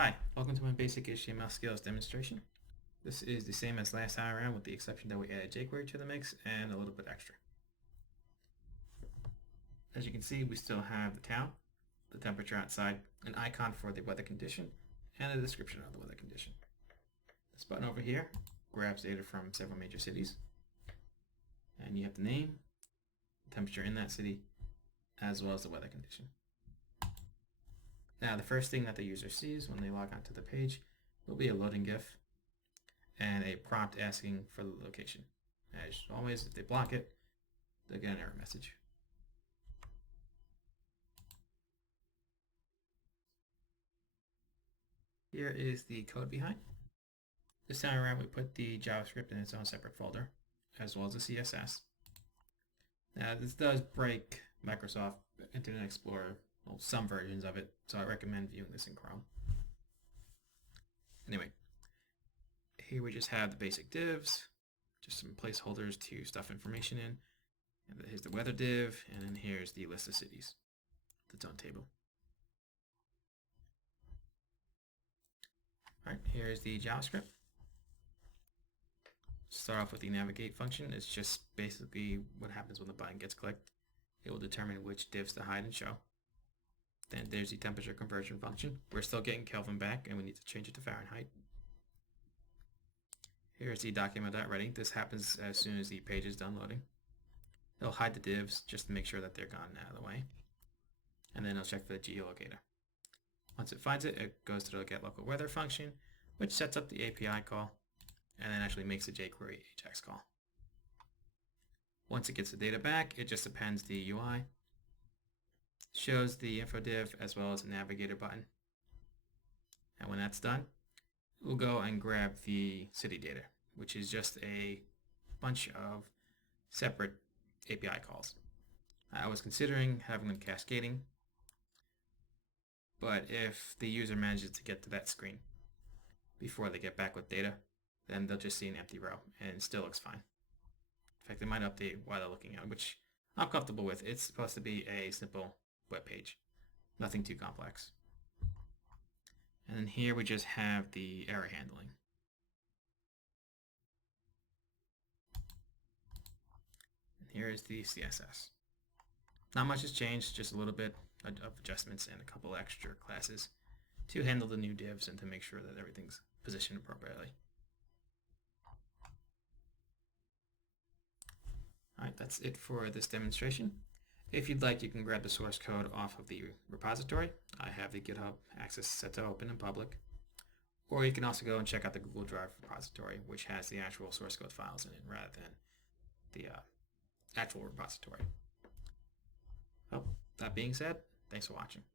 Hi, welcome to my basic HTML skills demonstration. This is the same as last time around with the exception that we added jQuery to the mix and a little bit extra. As you can see, we still have the town, the temperature outside, an icon for the weather condition, and a description of the weather condition. This button over here grabs data from several major cities, and you have the name, the temperature in that city, as well as the weather condition. Now, the first thing that the user sees when they log onto the page will be a loading GIF and a prompt asking for the location. As always, if they block it, they'll get an error message. Here is the code behind. This time around, we put the JavaScript in its own separate folder, as well as the CSS. Now, this does break Microsoft Internet Explorer, well, some versions of it, so I recommend viewing this in Chrome. Anyway, here we just have the basic divs, just some placeholders to stuff information in. And here's the weather div, and then here's the list of cities, its own table. All right, here's the JavaScript. Start off with the navigate function. It's just basically what happens when the button gets clicked. It will determine which divs to hide and show. Then there's the temperature conversion function. We're still getting Kelvin back, and we need to change it to Fahrenheit. Here's the document.ready. This happens as soon as the page is done loading. It'll hide the divs just to make sure that they're gone out of the way. And then it'll check for the geolocator. Once it finds it, it goes to the getLocalWeather function, which sets up the API call, and then actually makes the jQuery AJAX call. Once it gets the data back, it just appends the UI, shows the info div as well as a navigator button. And when that's done, we'll go and grab the city data, which is just a bunch of separate API calls. I was considering having them cascading, but if the user manages to get to that screen before they get back with data, then they'll just see an empty row and it still looks fine. In fact, they might update while they're looking at it, which I'm comfortable with. It's supposed to be a simple web page, nothing too complex. And then here we just have the error handling. And here is the CSS. Not much has changed, just a little bit of adjustments and a couple extra classes to handle the new divs and to make sure that everything's positioned appropriately. Alright, that's it for this demonstration. If you'd like, you can grab the source code off of the repository. I have the GitHub access set to open in public. Or you can also go and check out the Google Drive repository, which has the actual source code files in it rather than the actual repository. Well, that being said, thanks for watching.